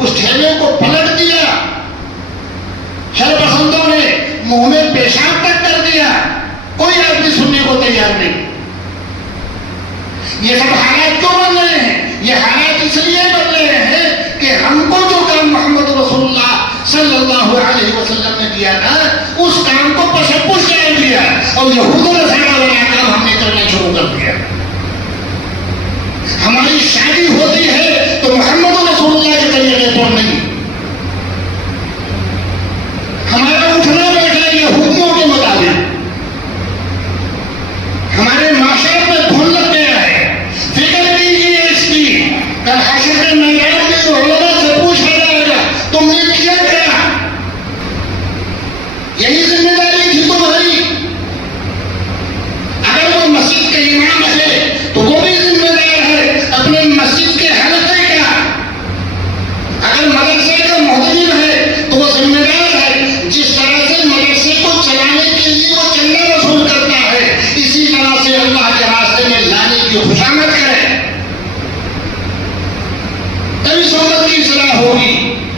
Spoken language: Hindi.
उस ठेले को पलट दिया, शरपसंदों ने मुंह में पेशाब तक कर दिया, कोई आदमी सुनने को तैयार नहीं। ये सब हालात क्यों बन रहे हैं? ये हालात इसलिए बन रहे हैं कि हमको जो काम मोहम्मद रसूलुल्लाह सल्लल्लाहु अलैहि वसल्लम ने दिया था, उस काम को पशपुश कर दिया और यहूद नसारा वाला काम हमने करना शुरू कर दिया। हमारी शादी होती है तो मोहम्मद रसूलुल्लाह के तरीके पर नहीं, हमारा उठना बैठना यहूदियों के मुताबिक। हमारे माशरे में धुन लग गया है, फिक्र कीजिए इसकी। कल हश्र के मैदान में रोज़ा से पूछा जाएगा तुमने किया क्या? यही जिम्मेदारी थी तुम्हारी। अगर वो मस्जिद के इमाम है तो वो भी जिम्मेदार है अपने मस्जिद के हलक़े का। अगर मदरसे